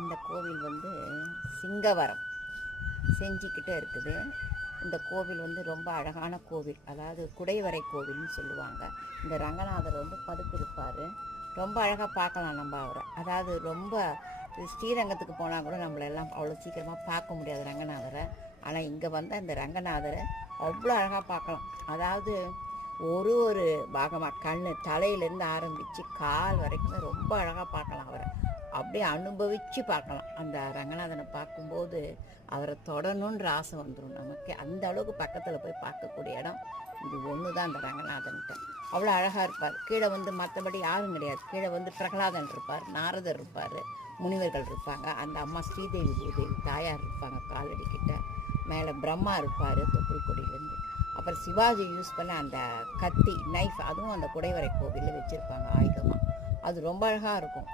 இந்த கோவில் வந்து சிங்கவரம் செஞ்சிக்கிட்டே இருக்குது. இந்த கோவில் வந்து ரொம்ப அழகான கோவில், அதாவது குடைவரை கோவில்னு சொல்லுவாங்க. இந்த ரங்கநாதர் வந்து படுத்திருப்பார். ரொம்ப அழகாக பார்க்கலாம் நம்ம அவரை. அதாவது ரொம்ப ஸ்ரீரங்கத்துக்கு போனால் கூட நம்மளெல்லாம் அவ்வளோ சீக்கிரமாக பார்க்க முடியாது ரங்கநாதரை. ஆனால் இங்கே வந்தால் இந்த ரங்கநாதரை அவ்வளோ அழகாக பார்க்கலாம். அதாவது ஒரு ஒரு பாகமாக தலையிலேருந்து ஆரம்பித்து கால் வரைக்குமே ரொம்ப அழகாக பார்க்கலாம் அவரை. அப்படியே அனுபவித்து பார்க்கலாம். அந்த ரங்கநாதனை பார்க்கும்போது அவரை தொடணுன்ற ஆசை வந்துடும் நமக்கு. அந்த அளவுக்கு பக்கத்தில் போய் பார்க்கக்கூடிய இடம் இது ஒன்று தான். அந்த ரங்கநாதன்கிட்ட அவ்வளோ அழகாக இருப்பார். கீழே வந்து மற்றபடி யாரும் கிடையாது. கீழே வந்து பிரகலாதன் இருப்பார், நாரதர் இருப்பார், முனிவர்கள் இருப்பாங்க, அந்த அம்மா ஸ்ரீதேவி பூதேவி தாயார் இருப்பாங்க காலடிக்கிட்ட. மேலே பிரம்மா இருப்பார் தொப்புள் கொடியிலேருந்து. அப்புறம் சிவாஜி யூஸ் பண்ண அந்த கத்தி நைஃப், அதுவும் அந்த குடைவரை கோவிலில் வச்சுருப்பாங்க ஆயுதமாக. அது ரொம்ப அழகாக இருக்கும்.